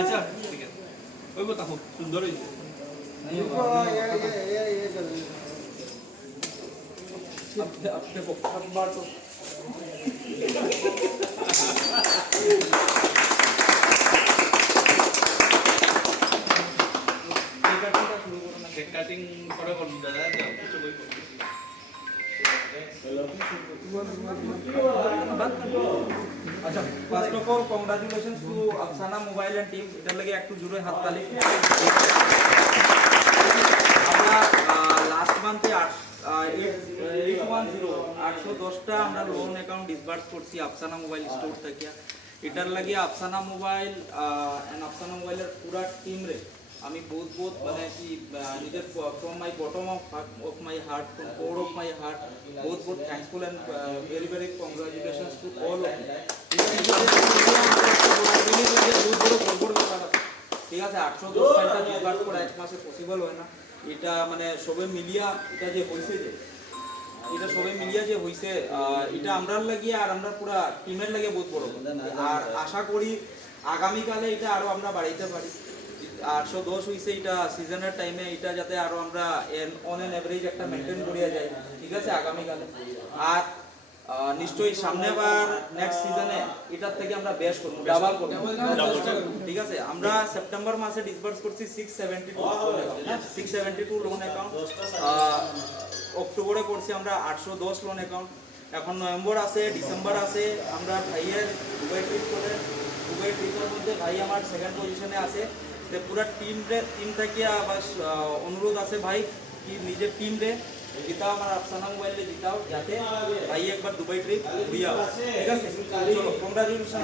আচ্ছা ঠিক আছে ওই কথা খুব সুন্দর হয়েছে আপনি প্রথমবার তো কেক কাটিং করে বলুন দাদা কিছু বই আচ্ছা first of all congratulations to Afsana mobile and team এটার লাগে একটু জোরে হাততালি আমরা লাস্ট মান্থে 810টা আমরা লোন অ্যাকাউন্ট ডিসবার্স করছি আফসানা মোবাইল স্টোর থেকে এটার লাগে আফসানা মোবাইল এন্ড আফসানা মোবাইলের পুরা টিম রে আমি বহুত বহুত মানে কি নিজের from my bottom of my heart from core of my heart বহুত বহুত thankful and very very congratulations to all of ঠিক আছে 810 ঘন্টা ডিসবার্স করা এক মাসে পসিবল হয় না এটা মানে সবে মিলিয়া এটা যে হইছে যে এটা সবে মিলিয়া যে হইছে এটা আমরার লাগিয়ে আর আমরা পুরা টিমের লাগে বহুত বড় আর আশা করি আগামী কালে এটা আরো আমরা বাড়াইতে পারি 810 হইছে এটা সিজনের টাইমে এটা যাতে আরো আমরা অন এন এভারেজ একটা মেইনটেইন করিয়া যাই ঠিক আছে আগামী কালে আর নিশ্চয়ই সামনেবার নেক্সট সিজনে এটার থেকে আমরা বেশ করব ডাবল করব ঠিক আছে আমরা সেপ্টেম্বর মাসে ডিসবার্স করছি 672 লোন অ্যাকাউন্ট অক্টোবরে করছি আমরা 810 লোন অ্যাকাউন্ট এখন নভেম্বর আছে ডিসেম্বর আছে আমরা ভাইয়ের দুবাই ট্রিপ করে দুবাই ট্রিপের মধ্যে ভাই আমার সেকেন্ড পজিশনে আছে তে পুরা টিম থেকে বাস অনুরোধ আছে ভাই কি নিজের টিম রে জিতাও আমার আফসানা মোবাইলে জিতাও যাতে ভাই একবার দুবাই ট্রিপ ঘুরিয়াও ঠিক আছে চলো কংগ্রাচুলেশন